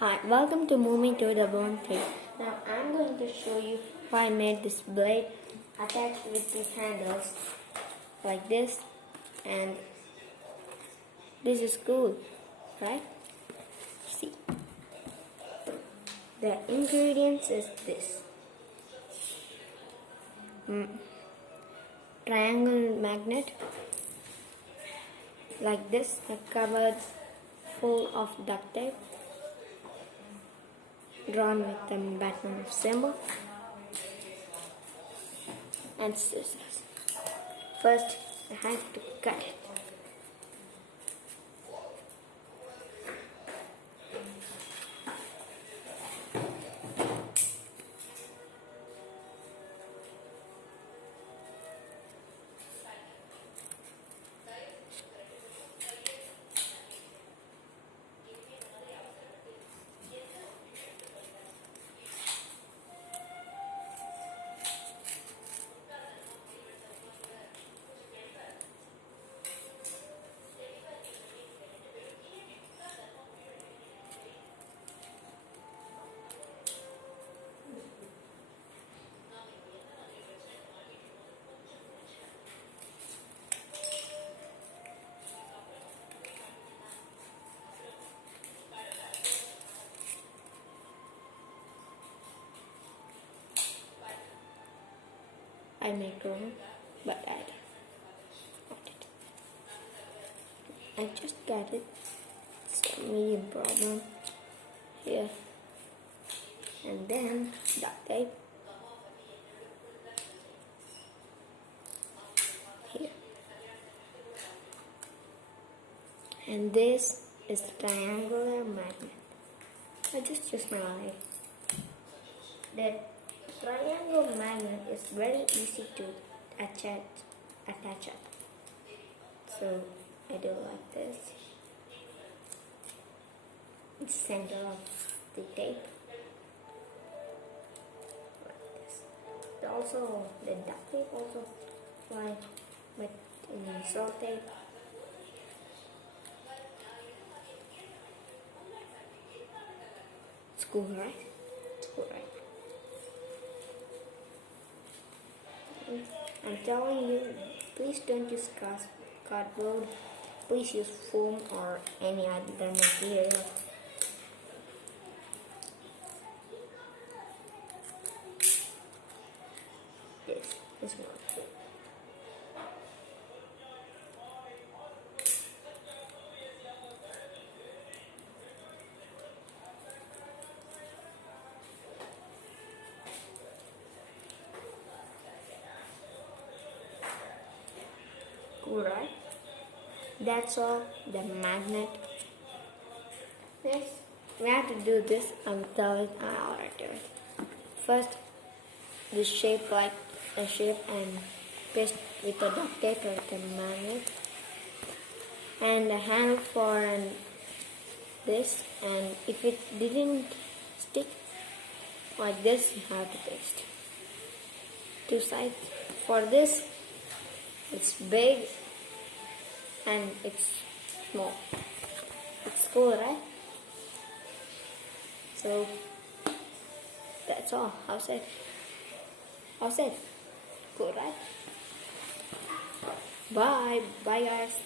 Hi, welcome to Moving to the Bone Tree. Now I'm going to show you how I made this blade attached with the handles like this, and this is cool, right? See, the ingredients is this triangle magnet like this, a cupboard full of duct tape drawn with the Batman symbol, and scissors. First, I have to cut it. I make wrong, but I got it. I just got it. It's a medium problem here, and then duct tape here, and this is the triangular magnet. I just use my eye. The triangle magnet is very easy to attach up. So I do like this. It's center of the tape. Like this. Also the duct tape also fly with salt tape. It's cool, right? It's cool, right? I'm telling you, please don't use cardboard. Please use foam or any other material. This one. Cool, right? That's all. The magnet. Next, we have to do this. I'm telling how to do it. First, the shape like a shape and paste with a duct tape or the magnet, and a handle for this. And if it didn't stick like this, you have to paste two sides. For this, it's big and it's small. It's cool, right? So that's all. How's it? Cool, right? Bye guys.